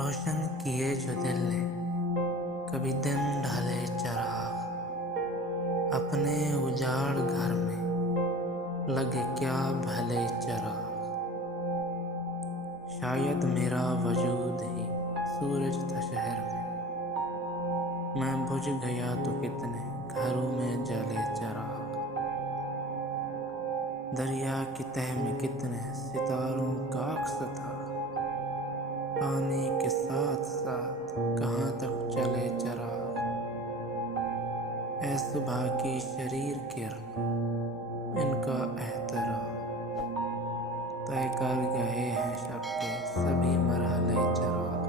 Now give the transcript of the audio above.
रोशन किए जो दिल ने कभी दिन ढाले चराग, अपने उजाड़ घर में लगे क्या भले चराग। शायद मेरा वजूद ही सूरज था शहर में, मैं बुझ गया तो कितने घरों में जले चराग। दरिया की तह में कितने सितारों का अक्स था, पानी के साथ साथ कहाँ तक चले चराग। ऐ सुबह की शरीर किरण इनका एहतराम, तय कर गए हैं शब के सभी मरहले चराग।